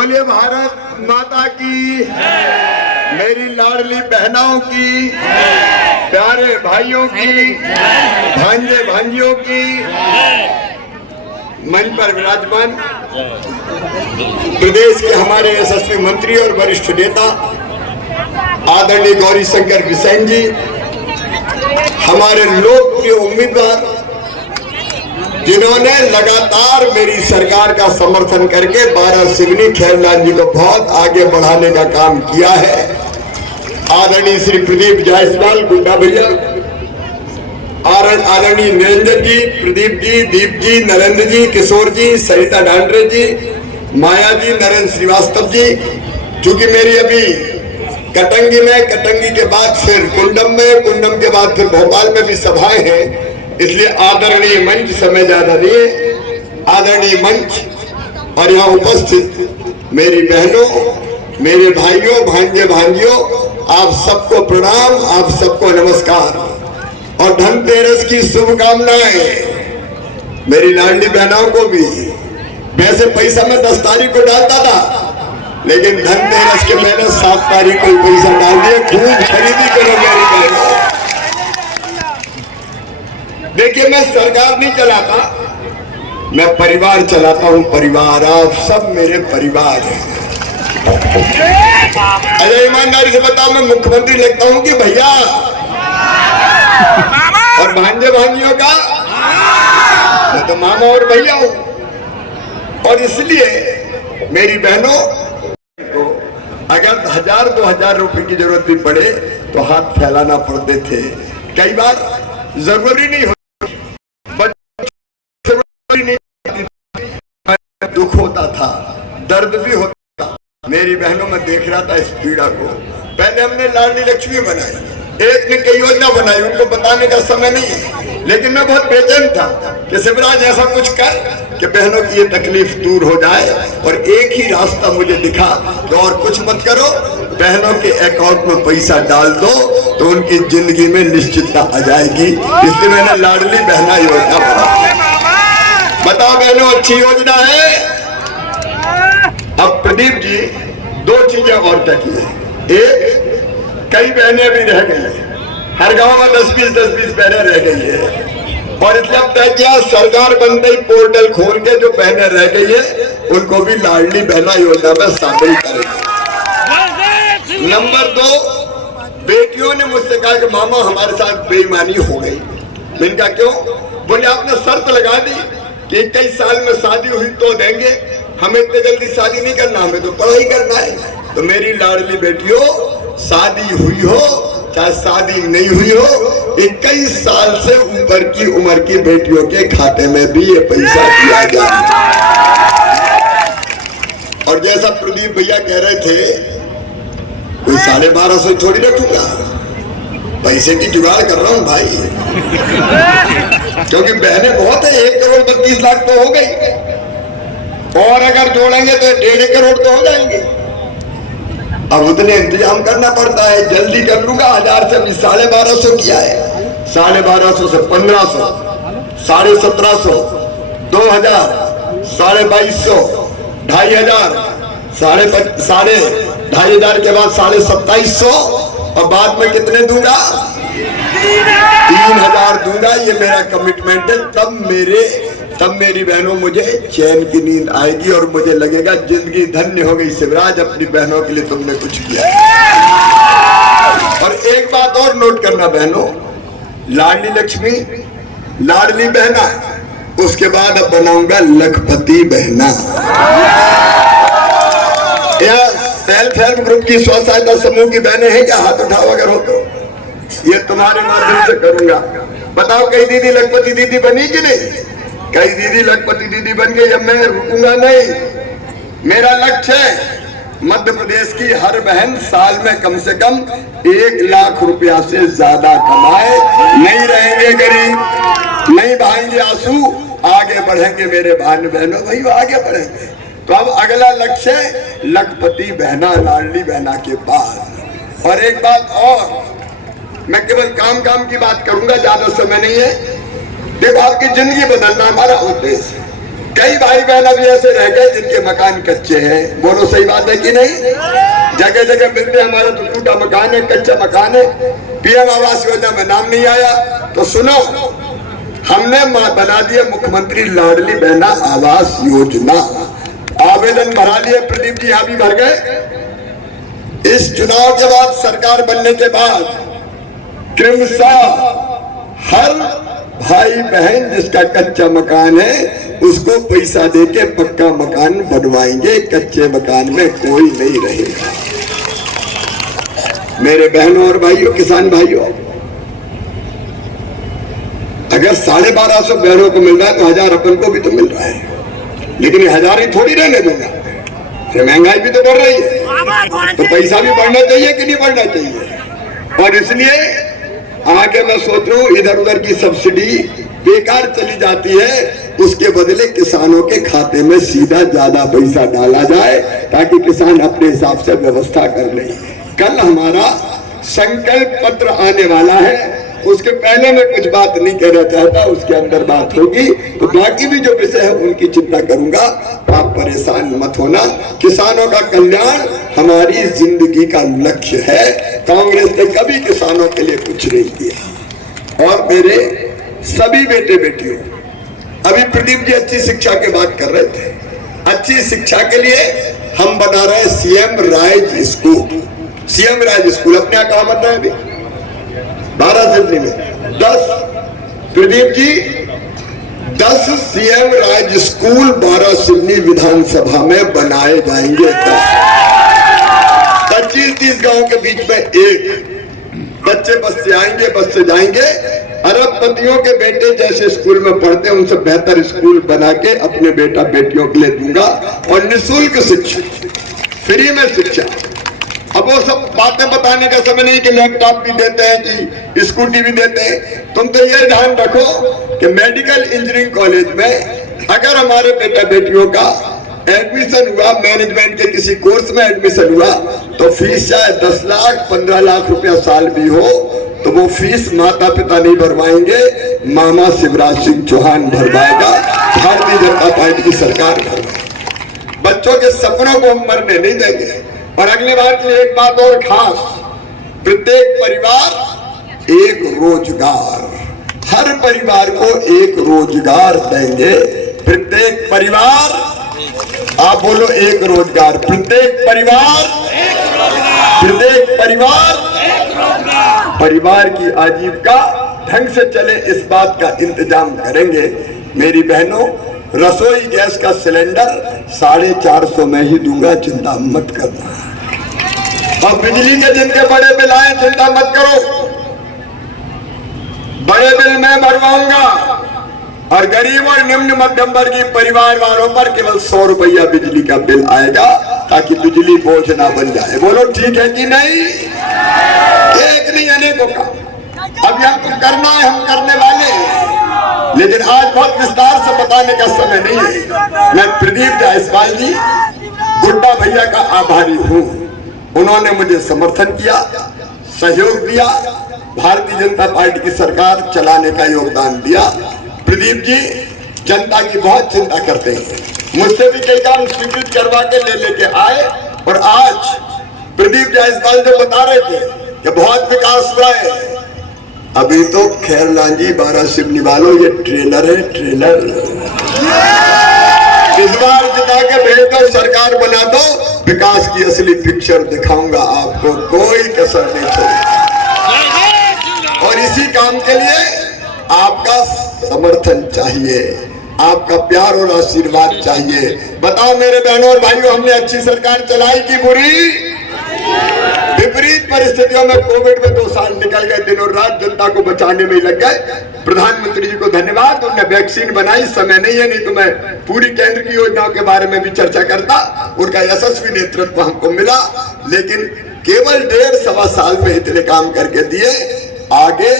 बोलिए भारत माता की, मेरी लाडली बहनों की, प्यारे भाइयों की, भांजे भांजियों की, मंच पर विराजमान प्रदेश के हमारे यशस्वी मंत्री और वरिष्ठ नेता आदरणीय गौरी शंकर बिसेन जी, हमारे लोकप्रिय उम्मीदवार जिन्होंने लगातार मेरी सरकार का समर्थन करके 12 सिवनी खेरलाल जी को बहुत आगे बढ़ाने का काम किया है, आदरणीय श्री प्रदीप जायसवाल गुड्डा भैया, आदरणीय निरंजन जी, प्रदीप जी, दीप जी, नरेंद्र जी, किशोर जी, सरिता डांडरे जी, माया जी, नरेंद्र श्रीवास्तव जी, चूंकि मेरी अभी कटंगी में, कटंगी के बाद फिर कुंडम में, कुंडम के बाद फिर भोपाल में भी सभाएं हैं, इसलिए आदरणीय मंच समय ज्यादा नहीं है। आदरणीय मंच और यहाँ उपस्थित मेरी बहनों, मेरे भाइयों, भांजे भांजियों, आप सबको प्रणाम, आप सबको नमस्कार और धनतेरस की शुभकामनाएं मेरी लाडली बहनों को भी। वैसे पैसा मैं 10 तारीख को डालता था, लेकिन धनतेरस के पहले 7 तारीख को पैसा डाल दिया। खूब खरीदी करो मेरी बहनों। देखिए, मैं सरकार नहीं चलाता, मैं परिवार चलाता हूं। परिवार, आप सब मेरे परिवार हैं। अरे ईमानदारी से बताओ, मैं मुख्यमंत्री लगता हूं कि भैया? और भांजे भांजियों का मैं तो मामा और भैया हूं। और इसलिए मेरी बहनों को अगर 1000-2000 रुपए की जरूरत भी पड़े तो हाथ फैलाना पड़ते थे। कई बार जरूरी नहीं होती, दुख होता था, दर्द भी होता था। मेरी बहनों में देख रहा था इस पीड़ा को। पहले हमने लाडली लक्ष्मी बनाई, एक ने कई योजना बनाई, उनको बताने का समय नहीं है, लेकिन मैं बहुत बेचैन था कि शिवराज ऐसा कुछ कर कि बहनों की ये तकलीफ दूर हो जाए। और एक ही रास्ता मुझे दिखा कि और कुछ मत करो, बहनों के अकाउंट में पैसा डाल दो तो उनकी जिंदगी में निश्चितता आ जाएगी। इसलिए मैंने लाडली बहना योजना बनाई। बताओ बहनों, अच्छी योजना है। अब प्रदीप जी 2 चीजें और तय की है। एक, कई बहनें भी रह गई है, हर गांव में 10-20 बहनें रह गई है, और इसलिए अब तय किया सरकार बनते ही पोर्टल खोल के जो बहनें रह गई है उनको भी लाडली बहना योजना में शामिल करेंगे। नंबर 2, बेटियों ने मुझसे कहा कि मामा हमारे साथ बेईमानी हो गई। मैंने कहा क्यों? बोले आपने शर्त लगा दी कि 21 साल में शादी हुई तो देंगे, हमें इतने जल्दी शादी नहीं करना, हमें तो पढ़ाई करना है। तो मेरी लाडली बेटियों, शादी हुई हो चाहे शादी नहीं हुई हो, 21 साल से ऊपर की उम्र की बेटियों के खाते में भी ये पैसा दिया जाए। और जैसा प्रदीप भैया कह रहे थे, कोई 1250 थोड़ी रखूंगा, पैसे की जुगाड़ कर रहा हूं भाई, क्योंकि बहनें बहुत है। 1 करोड़ 32 लाख तो हो गई, और अगर जोड़ेंगे तो 1.5 करोड़ तो हो जाएंगे। अब उतने इंतजाम करना पड़ता है। जल्दी कर लूंगा। 1000 से अभी 1250 किया है, 1250 से 1500, 1750, 2000, 2250, 2500, 2500 के बाद 2750, और बाद में कितने दूंगा? 3000 दूंगा। ये मेरा कमिटमेंट है। तब मेरी बहनों मुझे चैन की नींद आएगी और मुझे लगेगा जिंदगी धन्य हो गई। शिवराज, अपनी बहनों के लिए तुमने कुछ किया। और एक बात और नोट करना बहनों, लाडली लक्ष्मी, लाडली बहना, उसके बाद अब बनाऊंगा लखपति बहना। यह सेल्फ हेल्प ग्रुप की स्व सहायता समूह की बहनें हैं क्या? हाथ उठाओ अगर हो तो। ये तुम्हारे माध्यम से करूंगा। बताओ, कई दीदी लखपति दीदी बनी कि नहीं? कई दीदी लखपति दीदी बन गई। अब मैं रुकूंगा नहीं। मेरा लक्ष्य है मध्य प्रदेश की हर बहन साल में कम से कम 1 लाख रुपया से ज्यादा कमाए। नहीं रहेंगे गरीब, नहीं बहाएंगे आंसू, आगे बढ़ेंगे मेरे भाई बहनों, भाई आगे बढ़ेंगे। तो अब अगला लक्ष्य है लखपति बहना, लाडली बहना के बाद। और एक बात और, मैं केवल काम की बात करूंगा, ज्यादा समय नहीं है। देखो, आपकी जिंदगी बदलना हमारा उद्देश्य है। कई भाई बहन अभी ऐसे रह गए जिनके मकान कच्चे हैं। बोलो सही बात है कि नहीं? जगह जगह मिलते हैं हमारा तो टूटा मकान है, कच्चा मकान है, पीएम आवास योजना में नाम नहीं आया। तो सुनो, हमने बना दिया मुख्यमंत्री लाडली बहना आवास योजना, आवेदन भरा लिए। प्रदीप जी यहाँ भी भर गए। इस चुनाव के बाद, सरकार बनने के बाद क्रमशः हर भाई बहन जिसका कच्चा मकान है उसको पैसा देके पक्का मकान बनवाएंगे। कच्चे मकान में कोई नहीं रहेगा। मेरे बहनों और भाइयों, किसान भाइयों, अगर 1250 बहनों को मिल रहा है तो 1000 अपन को भी तो मिल रहा है। लेकिन 1000 ही थोड़ी रहने दूंगा, महंगाई भी तो बढ़ रही है, तो पैसा भी बढ़ना चाहिए कि नहीं बढ़ना चाहिए। और इसलिए आगे मैं सोच रहा हूं इधर उधर की सब्सिडी बेकार चली जाती है, उसके बदले किसानों के खाते में सीधा ज्यादा पैसा डाला जाए ताकि किसान अपने हिसाब से व्यवस्था कर ले। कल हमारा संकल्प पत्र आने वाला है, उसके पहले मैं कुछ बात नहीं कहना चाहता, उसके अंदर बात होगी। तो बाकी भी जो विषय है उनकी चिंता करूंगा, आप परेशान मत होना। किसानों का कल्याण हमारी जिंदगी का लक्ष्य है। कांग्रेस ने कभी किसानों के लिए कुछ नहीं किया। और मेरे सभी बेटे बेटियों, अभी प्रदीप जी अच्छी शिक्षा की बात कर रहे थे। अच्छी शिक्षा के लिए हम बना रहे CM rise school. CM rise school अपने यहाँ कहाँ बन रहा है? अभी 12 सिवनी में 10, Pradeep ji 10 CM rise school 12 Seoni विधानसभा में बनाए जाएंगे। 25-30 गांव के बीच में एक। बच्चे बस से आएंगे, बस से जाएंगे। अरबपतियों के बेटे जैसे स्कूल में पढ़ते हैं उनसे बेहतर स्कूल बना के अपने बेटा बेटियों के लिए दूंगा। और निःशुल्क शिक्षा, फ्री में शिक्षा। अब वो सब बातें बताने का समय नहीं कि लैपटॉप भी देते हैं कि स्कूटी भी देते हैं। तुम तो ये ध्यान रखो कि मेडिकल इंजीनियरिंग कॉलेज में अगर हमारे बेटा बेटियों का एडमिशन हुआ, मैनेजमेंट के किसी कोर्स में एडमिशन हुआ, तो फीस चाहे 10 लाख 15 लाख रुपया साल भी हो, तो वो फीस माता पिता नहीं भरवाएंगे, मामा शिवराज सिंह चौहान भरवाएगा, भारतीय जनता पार्टी की सरकार भरवाएगी। बच्चों के सपनों को हम मरने नहीं देंगे। और अगली बार की एक बात और खास, प्रत्येक परिवार एक रोजगार, हर परिवार को एक रोजगार देंगे। प्रत्येक परिवार, आप बोलो एक रोजगार, प्रत्येक परिवार, प्रत्येक परिवार, परिवार की आजीविका ढंग से चले इस बात का इंतजाम करेंगे। मेरी बहनों, रसोई गैस का सिलेंडर 450 में ही दूंगा, चिंता मत करना। और बिजली के जिनके बड़े बिल आए, चिंता मत करो, बड़े बिल मैं भरवाऊंगा। और गरीब और निम्न मध्यम वर्गीय परिवार वालों पर केवल 100 रुपया बिजली का बिल आएगा, ताकि बिजली बोझ ना बन जाए। बोलो ठीक है कि नहीं? एक नहीं अनेकों का। अभी हमको करना है, हम करने वाले हैं, लेकिन आज बहुत विस्तार से बताने का समय नहीं है। मैं प्रदीप जायसवाल जी, गुड्डा भैया का आभारी हूँ। उन्होंने मुझे समर्थन किया, सहयोग दिया, भारतीय जनता पार्टी की सरकार चलाने का योगदान दिया। प्रदीप जी जनता की बहुत चिंता करते हैं, मुझसे भी कई काम स्वीकृत करवा के लेके आए। और आज प्रदीप जायसवाल जो बता रहे थे कि बहुत विकास हुआ है, अभी तो खैरलाल जी 12 सिवनी वालों, ये ट्रेलर है, ट्रेलर। इस बार जिता के भेज दो, सरकार बना दो, विकास की असली पिक्चर दिखाऊंगा आपको, कोई कसर नहीं छोड़ेगा। और इसी काम के लिए आपका समर्थन चाहिए, आपका प्यार और आशीर्वाद चाहिए। बताओ मेरे बहनों और भाइयों, हमने अच्छी सरकार चलाई कि बुरी? विपरीत परिस्थितियों में कोविड में 2 साल निकल गए, दिनों रात जनता को बचाने में लग गए। प्रधानमंत्री जी को धन्यवाद, उन्होंने वैक्सीन बनाई। समय नहीं है, नहीं तो मैं पूरी केंद्र की योजनाओं के बारे में भी चर्चा करता। उनका यशस्वी नेतृत्व हमको मिला, लेकिन केवल 1.5-1.25 साल में इतने काम करके दिए। आगे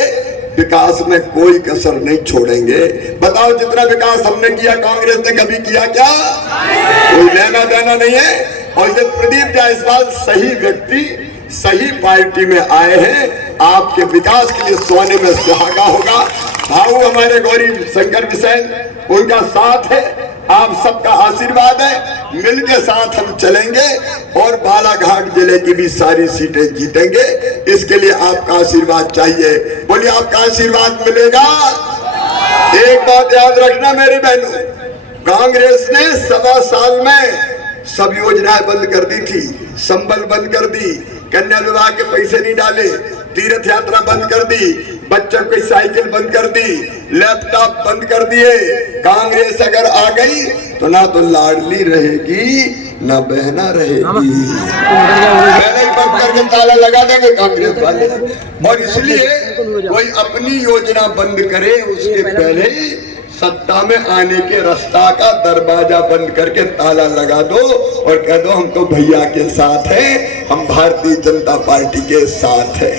विकास में कोई कसर नहीं छोड़ेंगे। बताओ जितना विकास हमने किया, कांग्रेस ने कभी किया क्या? कोई लेना देना नहीं है। और जब प्रदीप जायसवाल सही व्यक्ति, सही पार्टी में आए हैं, आपके विकास के लिए सोने में सुहागा होगा। भाऊ हमारे गौरी शंकर बिसेन, उनका साथ है। आप सबका आशीर्वाद है, मिलके साथ हम चलेंगे और बालाघाट जिले की भी सारी सीटें जीतेंगे। इसके लिए आपका आशीर्वाद चाहिए। बोलिए आपका आशीर्वाद मिलेगा। एक बात याद रखना मेरी बहनों, कांग्रेस ने 1.25 साल में सब योजनाएं बंद कर दी थी, संबल बंद कर दी, कन्या विवाह के पैसे नहीं डाले, तीर्थ यात्रा बंद कर दी, बच्चों की साइकिल बंद कर दी, लैपटॉप बंद कर दिए। कांग्रेस अगर आ गई तो ना तो लाडली रहेगी ना बहना रहेगी, पहले ही बंद करके ताला लगा देंगे कांग्रेस वाले। और इसलिए कोई अपनी योजना बंद करे उसके पहले ही सत्ता में आने के रास्ता का दरवाजा बंद करके ताला लगा दो और कह दो हम तो भैया के साथ हैं, हम भारतीय जनता पार्टी के साथ हैं।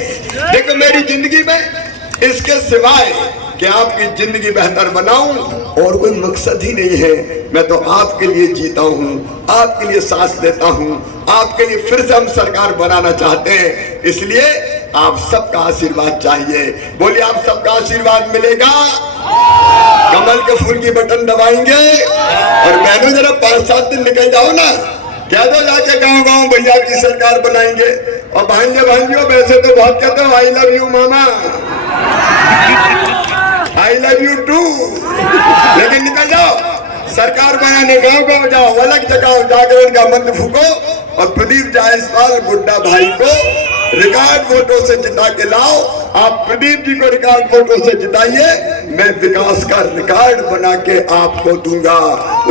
देखो मेरी जिंदगी में इसके सिवाय कि आपकी जिंदगी बेहतर बनाऊं और कोई मकसद ही नहीं है। मैं तो आपके लिए जीता हूं, आपके लिए सांस लेता हूं, आपके लिए फिर से हम सरकार बनाना चाहते हैं। इसलिए आप सबका आशीर्वाद चाहिए। बोलिए आप सबका आशीर्वाद मिलेगा। कमल के फूल की बटन दबाएंगे और बहनों जरा 5-7 दिन निकल जाओ ना, कह दो जाके गांव-गांव भैया की सरकार बनाएंगे। और भांजे भांजियों वैसे तो बहुत कहते हो आई लव यू मामा, आई लव यू टू, लेकिन निकल जाओ सरकार बनाने, गांव-गांव जाओ, अलग जगह जागरण का मंत्र फूको और प्रदीप जायसवाल गुड्डा भाई को रिकॉर्ड वोटों से जिता के लाओ। आप प्रदीप जी को रिकॉर्ड वोटों से जिताइए, मैं विकास का रिकॉर्ड बना के आपको दूंगा।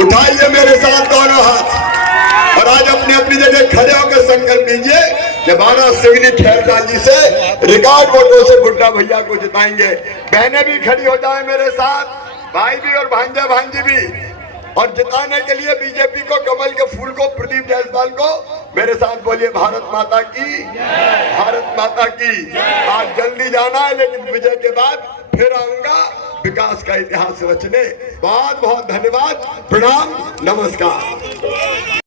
उठाइए मेरे साथ दोनों हाथ और आज अपनी अपनी जगह खड़े होकर संकल्प लीजिए कि 12 सिवनी खैरलाल जी से रिकॉर्ड वोटों से गुड्डा भैया को जिताएंगे। बहनें भी खड़ी हो जाए मेरे साथ, भाई भी और भांजा भांजी भी। और जिताने के लिए बीजेपी को, कमल के फूल को, प्रदीप जायसवाल को मेरे साथ बोलिए भारत माता की, भारत माता की। आज जल्दी जाना है लेकिन विजय के बाद फिर आऊंगा विकास का इतिहास रचने। बहुत बहुत धन्यवाद, प्रणाम, नमस्कार।